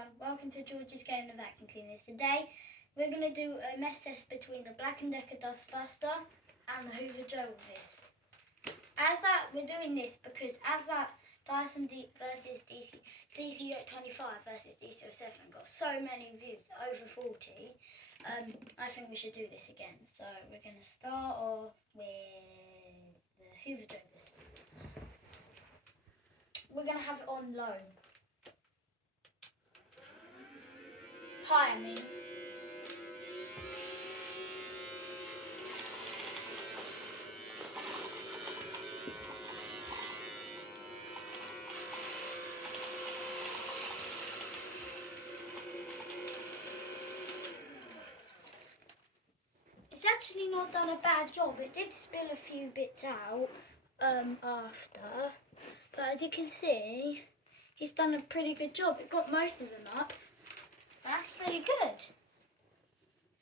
everyone, welcome to George's Game of Vacuum Cleaners. Today we're going to do a mess test between the Black & Decker Dustbuster and the Hoover jovis. We're doing this because as that Dyson versus DC25 versus DC07 got so many views, over 40, I think we should do this again. So we're going to start off with the Hoover jovis. We're going to have it on low. High, I mean. It's actually not done a bad job. It did spill a few bits out after, but as you can see, he's done a pretty good job. It got most of them up. That's pretty good.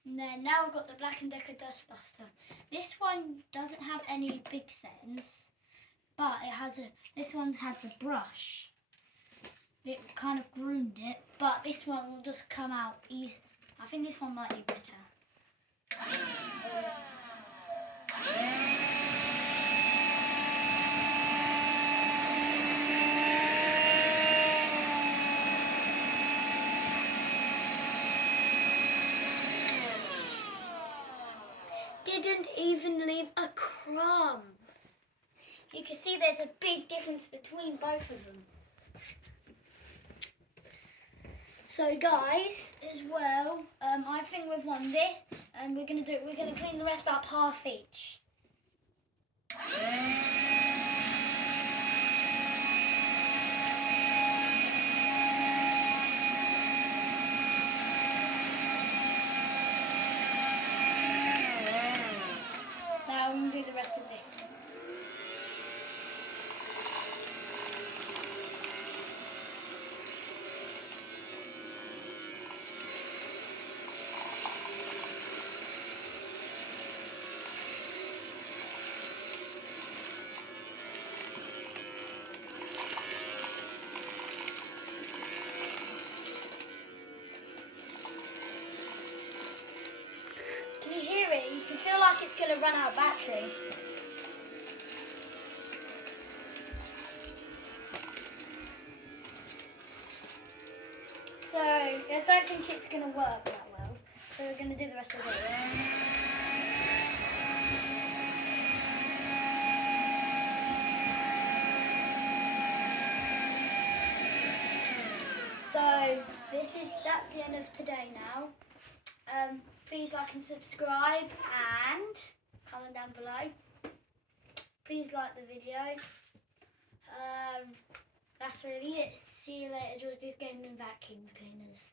And then now I've got the Black & Decker Dustbuster. This one doesn't have any big settings, but it has this one's had the brush. It kind of groomed it, but this one will just come out easy. I think this one might be better. Didn't even leave a crumb. You can see there's a big difference between both of them. So guys, as well, I think we've won this, and we're gonna clean the rest up half each. Now I'm gonna do the rest of this. Can you hear it? You can feel like it's going to run out of battery. So, I don't think it's going to work that well. So we're going to do the rest of it. So, that's the end of today now. Please like and subscribe and comment down below. Please like the video. That's really it. See you later, George's Game and Vacuum Cleaners.